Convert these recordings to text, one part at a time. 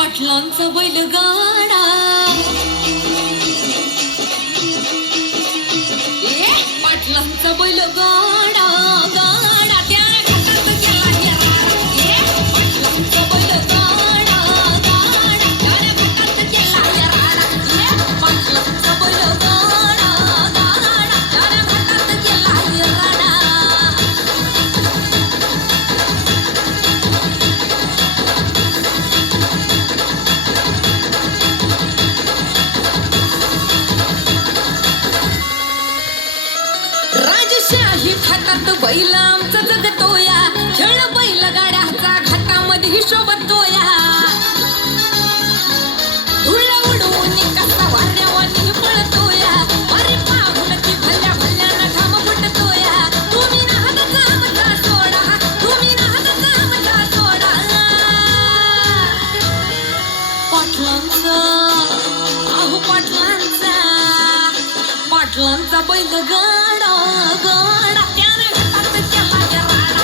पाटलांचा बैलगाडा पाटलांचा बैलगाडा गाडा त्या घाटात गेला येरा पाटलांचा बैलगाडा गाडा त्या घाटात गेला येरा पाटलांचा बैलगाडा गाडा त्या घाटात गेला येरा राजशाही थाटात बैल आमचा जगतोया खेळ बैलगाड्याचा घाटामध्ये शोभतोया धूळ उडवून कसा वाऱ्यावानी पळतोया वारे पाहून की भल्या भल्यानं घाम फुटतोया तुम्ही नाहकाचा आमचा सोडा तुम्ही नाहकाचा आमचा सोडा पाटलांचा आहो पाटलांचा पाटलांचा बैलगाडा गाडा त्याने घाटात गेला राडा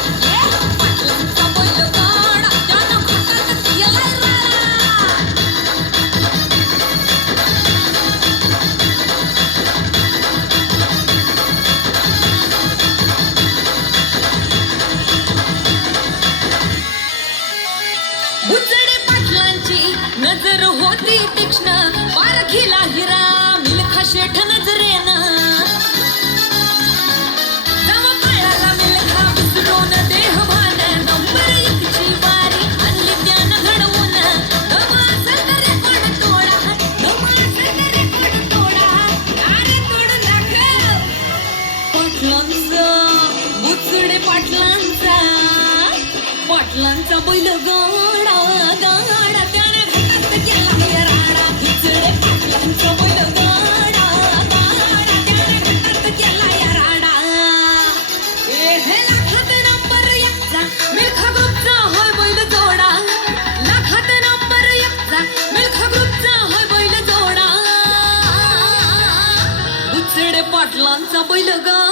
पाटलांचा बैलगाडा त्याने घाटात गेला राडा उचडे पाटलांची नजर होती तीक्ष्ण पारखीला हिरा मिल्खा शेठ नजरेनं पाटलांचा बैलगाडा गाडा त्याने घाटात गेला राडा उचडे पाटलांचा बैलगाडा गाडा त्याने घाटात गेला राडा हे लाखात नंबर एकचा मिल्खा ग्रुपचा होय बैल जोडा लाखात नंबर एकचा मिल्खा ग्रुपचा होय बैल जोडा उचडे पाटलांचा बैलगाडा